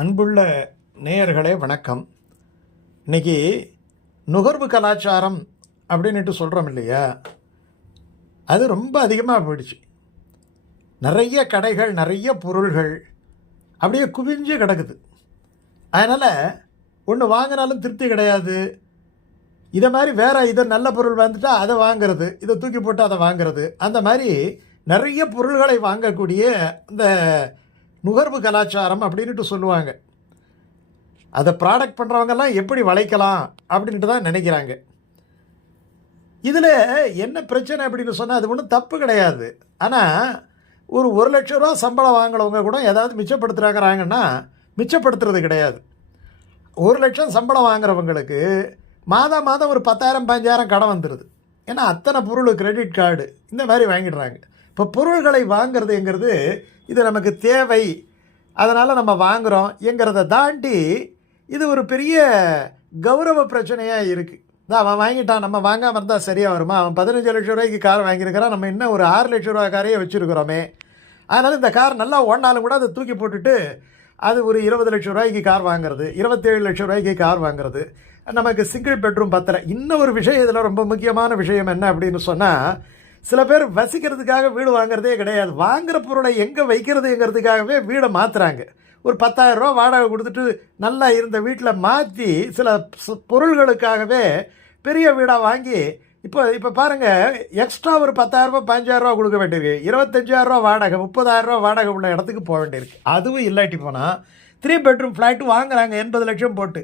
அன்புள்ள நேயர்களே வணக்கம். இன்றைக்கி நுகர்வு கலாச்சாரம் அப்படின்ட்டு சொல்கிறோம் இல்லையா, அது ரொம்ப அதிகமாக போயிடுச்சு. நிறைய கடைகள், நிறைய பொருள்கள் அப்படியே குவிஞ்சு கிடக்குது. அதனால் ஒன்று வாங்கினாலும் திருப்தி கிடையாது. இதை மாதிரி இதை நல்ல பொருள் வந்துட்டால் அதை வாங்கிறது, இதை தூக்கி போட்டு அதை வாங்கிறது, அந்த மாதிரி நிறைய பொருள்களை வாங்கக்கூடிய இந்த நுகர்வு கலாச்சாரம் அப்படின்ட்டு சொல்லுவாங்க. அதை ப்ராடக்ட் பண்ணுறவங்கெல்லாம் எப்படி வளைக்கலாம் அப்படின்ட்டு தான் நினைக்கிறாங்க. இதில் என்ன பிரச்சனை அப்படின்னு சொன்னால், அது ஒன்றும் தப்பு கிடையாது. ஆனால் ஒரு லட்ச ரூபா சம்பளம் வாங்கினவங்க கூட ஏதாவது மிச்சப்படுத்துகிறாங்கிறாங்கன்னா மிச்சப்படுத்துறது கிடையாது. 1,00,000 சம்பளம் வாங்குறவங்களுக்கு மாதம் மாதம் ஒரு 10,000 15,000 கடன் வந்துடுது. ஏன்னா அத்தனை பொருள் கிரெடிட் கார்டு இந்த மாதிரி வாங்கிடுறாங்க. இப்போ பொருள்களை வாங்கிறதுங்கிறது இது நமக்கு தேவை, அதனால் நம்ம வாங்குகிறோம் என்கிறத தாண்டி இது ஒரு பெரிய கௌரவ பிரச்சனையாக இருக்குது. அவன் வாங்கிட்டான், நம்ம வாங்காமல் இருந்தால் சரியாக வருமா? அவன் 15 லட்ச ரூபாய்க்கு கார் வாங்கியிருக்கிறான், நம்ம இன்னும் ஒரு 6 லட்ச ரூபா காரையே வச்சுருக்கிறோமே. அதனால் இந்த கார் நல்லா ஓடினாலும் கூட அதை தூக்கி போட்டுட்டு அது ஒரு 20 லட்ச ரூபாய்க்கு கார் வாங்குறது, 27 லட்ச ரூபாய்க்கு கார் வாங்குறது, நமக்கு சிங்கிள் பெட்ரூம் பத்தலை. இன்னும் ஒரு விஷயம், இதில் ரொம்ப முக்கியமான விஷயம் என்ன அப்படின்னு சொன்னால், சில பேர் வசிக்கிறதுக்காக வீடு வாங்குறதே கிடையாது. வாங்குகிற பொருளை எங்கே வைக்கிறதுங்கிறதுக்காகவே வீடை மாற்றுறாங்க. ஒரு 10,000 ரூபா வாடகை கொடுத்துட்டு நல்லா இருந்த வீட்டில் மாற்றி சில பொருள்களுக்காகவே பெரிய வீடாக வாங்கி இப்போ பாருங்கள், எக்ஸ்ட்ரா ஒரு 10,000 ரூபா 15,000 ரூபா கொடுக்க வேண்டியிருக்கு. 25,000 ரூபா வாடகை, 30,000 ரூபா வாடகை உள்ள இடத்துக்கு போக வேண்டியிருக்கு. அதுவும் இல்லாட்டி போனால் 3 பெட்ரூம் ஃப்ளாட்டு வாங்குறாங்க 80 லட்சம் போட்டு.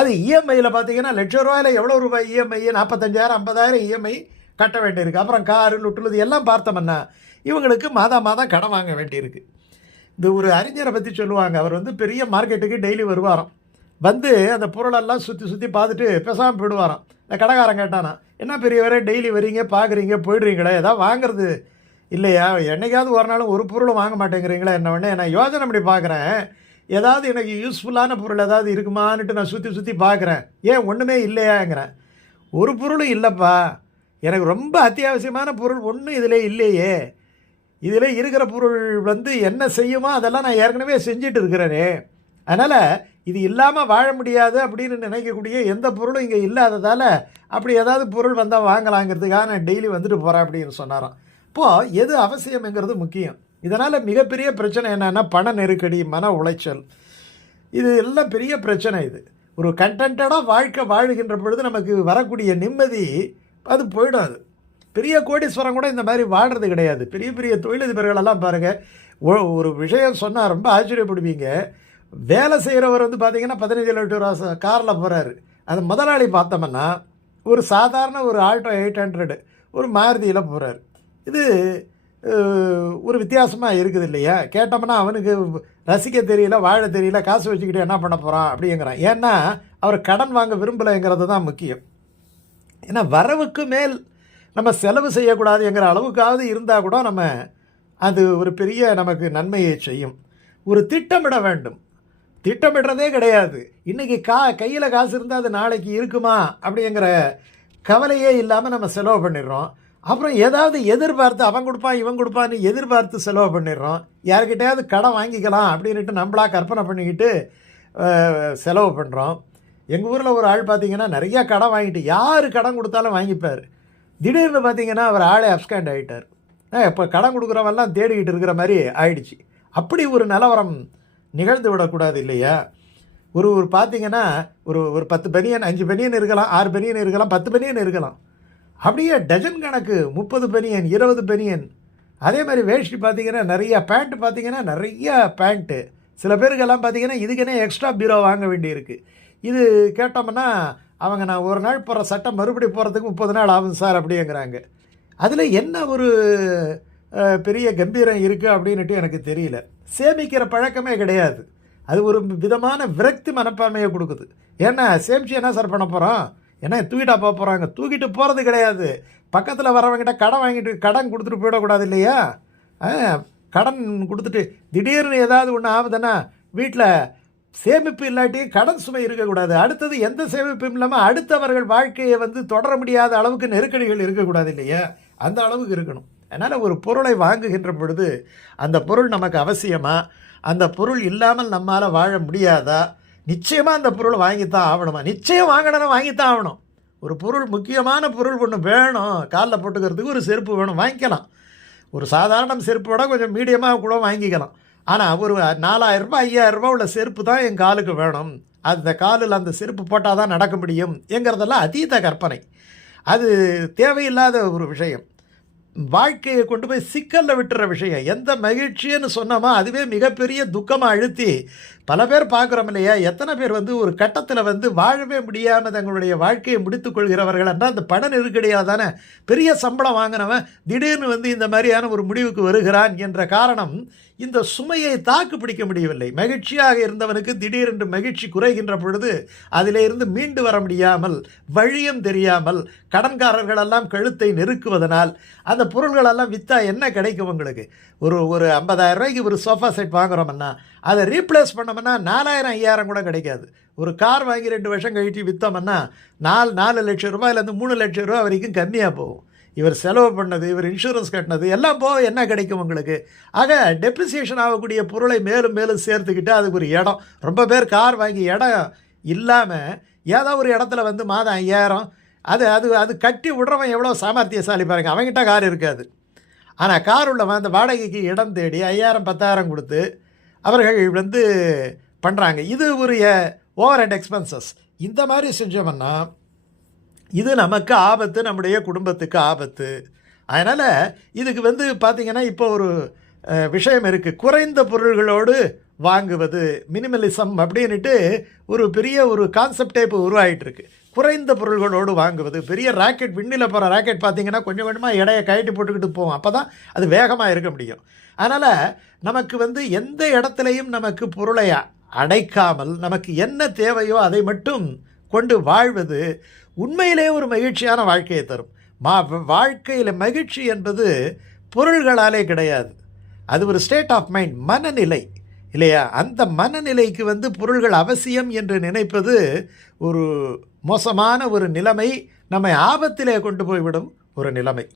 அது இஎம்ஐயில் பார்த்தீங்கன்னா லட்ச ரூபாயில் எவ்வளோ ரூபாய் இஎம்ஐ? 45,000 50,000 இஎம்ஐ கட்ட வேண்டியிருக்கு. அப்புறம் காரு லுட்டுலுது எல்லாம் பார்த்தோம்னா இவங்களுக்கு மாதம் கடன் வாங்க வேண்டியிருக்கு. இந்த ஒரு அறிஞரை பற்றி சொல்லுவாங்க. அவர் பெரிய மார்க்கெட்டுக்கு டெய்லி வருவாராம். அந்த பொருளெல்லாம் சுற்றி பார்த்துட்டு பேசாமல் போயிடுவாராம். இந்த கடைக்காரன் கேட்டானா, என்ன பெரியவரே டெய்லி வரீங்க, பார்க்குறீங்க, போயிடுறீங்களே, ஏதாவது வாங்குறது இல்லையா? என்னைக்காவது ஒரு நாளும் ஒரு பொருளும் வாங்க மாட்டேங்கிறீங்களா? என்ன உடனே நான் யோசனை பண்ணி பார்க்குறேன், ஏதாவது எனக்கு யூஸ்ஃபுல்லான பொருள் ஏதாவது இருக்குமான்னுட்டு நான் சுற்றி பார்க்குறேன். ஏன் ஒன்றுமே இல்லையாங்கிறேன். ஒரு பொருளும் இல்லைப்பா, எனக்கு ரொம்ப அத்தியாவசியமான பொருள் ஒன்றும் இதில் இல்லையே. இதில் இருக்கிற பொருள் என்ன செய்யுமோ அதெல்லாம் நான் ஏற்கனவே செஞ்சுட்டு இருக்கிறேனே. அதனால் இது இல்லாமல் வாழ முடியாது அப்படின்னு நினைக்கக்கூடிய எந்த பொருளும் இங்கே இல்லாததால் அப்படி ஏதாவது பொருள் வந்தால் வாங்கலாங்கிறதுக்காக நான் டெய்லி போகிறேன் அப்படின்னு சொன்னாராம். இப்போது எது அவசியம்ங்கிறது முக்கியம். இதனால் மிகப்பெரிய பிரச்சனை என்னென்னா பண நெருக்கடி, மன உளைச்சல், இது எல்லாம் பெரிய பிரச்சனை. இது ஒரு கண்டென்டாக வாழ்க்கை வாழுகின்ற பொழுது நமக்கு வரக்கூடிய நிம்மதி அது போயிடும். அது பெரிய கோடீஸ்வரம் கூட இந்த மாதிரி வாழ்கிறது கிடையாது. பெரிய பெரிய தொழிலதிபர்களெல்லாம் பாருங்கள், ஒரு விஷயம் சொன்னால் ரொம்ப ஆச்சரியப்படுவீங்க. வேலை செய்கிறவர் பார்த்தீங்கன்னா 15 லட்சம் ரூபா காரில் போகிறாரு. அந்த முதலாளி பார்த்தோம்னா ஒரு சாதாரண ஒரு ஆல்டோ 800 ஒரு மாருதியில் போகிறாரு. இது ஒரு வித்தியாசமாக இருக்குது இல்லையா? கேட்டோம்னா அவனுக்கு ரசிக்க தெரியல, வாழ தெரியல, காசு வச்சுக்கிட்டு என்ன பண்ண போகிறான் அப்படிங்கிறான். ஏன்னா அவர் கடன் வாங்க விரும்பலைங்கிறது தான் முக்கியம். ஏன்னா வரவுக்கு மேல் நம்ம செலவு செய்யக்கூடாதுங்கிற அளவுக்காவது இருந்தால் கூட நம்ம அது ஒரு பெரிய நமக்கு நன்மையை செய்யும். ஒரு திட்டமிட வேண்டும். திட்டமிடுறதே கிடையாது. இன்றைக்கி கையில் காசு இருந்தால் அது நாளைக்கு இருக்குமா அப்படிங்கிற கவலையே இல்லாமல் நம்ம செலவு பண்ணிடுறோம். அப்புறம் ஏதாவது எதிர்பார்த்து அவன் கொடுப்பான் இவன் கொடுப்பான்னு எதிர்பார்த்து செலவு பண்ணிடுறோம். யார்கிட்டையாவது கடன் வாங்கிக்கலாம் அப்படின்ட்டு நம்மளாக கற்பனை பண்ணிக்கிட்டு செலவு பண்ணுறோம். எங்கள் ஊரில் ஒரு ஆள் பார்த்திங்கன்னா நிறையா கடன் வாங்கிட்டு, யார் கடன் கொடுத்தாலும் வாங்கிப்பார். திடீர்னு பார்த்திங்கன்னா அவர் ஆளே அப்ஸ்காண்ட் ஆகிட்டார். இப்போ கடன் கொடுக்குறவெல்லாம் தேடிக்கிட்டு இருக்கிற மாதிரி ஆயிடுச்சு. அப்படி ஒரு நிலவரம் நிகழ்ந்து விடக்கூடாது இல்லையா? ஒரு பார்த்திங்கன்னா ஒரு 10 பனியன், 5 பனியன் இருக்கலாம், 6 பனியன் இருக்கலாம், 10 பனியன் இருக்கலாம். அப்படியே டஜன் கணக்கு 30 பனியன், 20 பனியன். அதே மாதிரி வேஷ்டி பார்த்திங்கன்னா நிறையா, பேண்ட்டு பார்த்திங்கன்னா நிறையா பேண்ட்டு. சில பேருக்கெல்லாம் பார்த்திங்கன்னா இதுக்குன்னே எக்ஸ்ட்ரா பீரோ வாங்க வேண்டியிருக்கு. இது கேட்டோம்னா அவங்க நான் ஒரு நாள் போகிற சட்டை மறுபடி போகிறதுக்கு 30 நாள் ஆகும் சார் அப்படிங்கிறாங்க. அதில் என்ன ஒரு பெரிய கம்பீரம் இருக்குது அப்படின்ட்டு எனக்கு தெரியல. சேமிக்கிற பழக்கமே கிடையாது. அது ஒரு விதமான விரக்தி மனப்பான்மையை கொடுக்குது. ஏன்னா சேமிச்சு என்ன சார் பண்ண போகிறோம்? ஏன்னா தூக்கிட்டா போக போகிறாங்க? தூக்கிட்டு போகிறது கிடையாது. பக்கத்தில் வரவங்கிட்ட கடன் கொடுத்துட்டு போயிடக்கூடாது இல்லையா? கடன் கொடுத்துட்டு திடீர்னு ஏதாவது ஒன்று ஆகுதுன்னா வீட்டில் சேமிப்பு இல்லாட்டி கடன் சுமை இருக்கக்கூடாது. அடுத்தது எந்த சேமிப்பும் இல்லாமல் அடுத்தவர்கள் வாழ்க்கையை தொடர முடியாத அளவுக்கு நெருக்கடிகள் இருக்கக்கூடாது இல்லையா? அந்த அளவுக்கு இருக்கணும். அதனால் ஒரு பொருளை வாங்குகின்ற பொழுது அந்த பொருள் நமக்கு அவசியமா அந்த பொருள் இல்லாமல் நம்மால் வாழ முடியாதா? நிச்சயமாக அந்த பொருள் வாங்கித்தான் ஆகணுமா? நிச்சயம் வாங்கணும்னா வாங்கித்தான் ஆகணும். ஒரு பொருள், முக்கியமான பொருள் ஒன்று வேணும், காலில் போட்டுக்கிறதுக்கு ஒரு செருப்பு வேணும், வாங்கிக்கலாம். ஒரு சாதாரண செருப்பு விட கொஞ்சம் மீடியமாக கூட வாங்கிக்கலாம். ஆனால் ஒரு 4000 ரூபாய் 5000 ரூபாய் உள்ள செருப்பு தான் என் காலுக்கு வேணும், அந்த காலில் அந்த செருப்பு போட்டால் தான் நடக்க முடியும் என்கிறதெல்லாம் அதீத கற்பனை. அது தேவையில்லாத ஒரு விஷயம். வாழ்க்கையை கொண்டு போய் சிக்கலில் விட்டுற விஷயம். எந்த மகிழ்ச்சின்னு சொன்னோமோ அதுவே மிகப்பெரிய துக்கமாக அழுத்தி பல பேர் பார்க்குறோம் இல்லையா? எத்தனை பேர் ஒரு கட்டத்தில் வாழவே முடியாமல் தங்களுடைய வாழ்க்கையை முடித்துக் கொள்கிறவர்கள் என்றால் அந்த பண நெருக்கடியாக தானே. பெரிய சம்பளம் வாங்கினவன் திடீர்னு இந்த மாதிரியான ஒரு முடிவுக்கு வருகிறான் என்ற காரணம் இந்த சுமையை தாக்கு பிடிக்க முடியவில்லை. மகிழ்ச்சியாக இருந்தவனுக்கு திடீரென்று மகிழ்ச்சி குறைகின்ற பொழுது அதிலிருந்து மீண்டு வர முடியாமல், வழியும் தெரியாமல், கடன்காரர்களெல்லாம் கழுத்தை நெருக்குவதனால் அந்த பொருள்களெல்லாம் விற்றா என்ன கிடைக்கும் உங்களுக்கு? ஒரு 50,000 ரூபாய்க்கு ஒரு சோஃபா செட் வாங்குகிறோம்னா அதை ரீப்ளேஸ் பண்ணோம்னா 4000 5000 கூட கிடைக்காது. ஒரு கார் வாங்கி 2 வருஷம் கழித்து விற்றோம்னா 4 லட்சம் ரூபாயிலேருந்து 3 லட்சம் ரூபா வரைக்கும் கம்மியாக போகும். இவர் செலவு பண்ணது, இவர் இன்சூரன்ஸ் கட்டினது எல்லாம் போக என்ன கிடைக்கும் உங்களுக்கு? ஆக டெப்ரிசியேஷன் ஆகக்கூடிய பொருளை மேலும் மேலும் சேர்த்துக்கிட்டு அதுக்கு ஒரு இடம். ரொம்ப பேர் கார் வாங்கி இடம் இல்லாமல் ஏதோ ஒரு இடத்துல மாதம் 5000, அது அது அது கட்டி விடுறவன் எவ்வளோ சாமர்த்தியசாலி பாருங்கள். அவங்ககிட்ட கார் இருக்காது, ஆனால் கார் உள்ளவன் அந்த வாடகைக்கு இடம் தேடி 5000 10,000 கொடுத்து அவர்கள் பண்ணுறாங்க. இது ஒரு ஓவர் ஹெட் எக்ஸ்பென்சஸ். இந்த மாதிரி செஞ்சோம்னா இது நமக்கு ஆபத்து, நம்முடைய குடும்பத்துக்கு ஆபத்து. அதனால் இதுக்கு பார்த்திங்கன்னா இப்போ ஒரு விஷயம் இருக்குது, குறைந்த பொருள்களோடு வாங்குவது, மினிமலிசம் அப்படின்ட்டு ஒரு பெரிய ஒரு கான்செப்டே இப்போ உருவாகிட்டுருக்கு. குறைந்த பொருள்களோடு வாங்குவது. பெரிய ராக்கெட், விண்ணில் போகிற ராக்கெட் பார்த்திங்கன்னா கொஞ்சம் கொஞ்சமாக எடையை கழட்டி போட்டுக்கிட்டு போவோம், அப்போ தான் அது வேகமாக இருக்க முடியும். அதனால் நமக்கு எந்த இடத்துலையும் நமக்கு பொருளை அடைக்காமல் நமக்கு என்ன தேவையோ அதை மட்டும் கொண்டு வாழ்வது உண்மையிலே ஒரு மகிழ்ச்சியான வாழ்க்கையை தரும். வாழ்க்கையில் மகிழ்ச்சி என்பது பொருள்களாலே கிடையாது, அது ஒரு ஸ்டேட் ஆஃப் மைண்ட், மனநிலை இல்லையா? அந்த மனநிலைக்கு பொருள்கள் அவசியம் என்று நினைப்பது ஒரு மோசமான ஒரு நிலைமை, நம்மை ஆபத்திலே கொண்டு போய்விடும் ஒரு நிலைமை.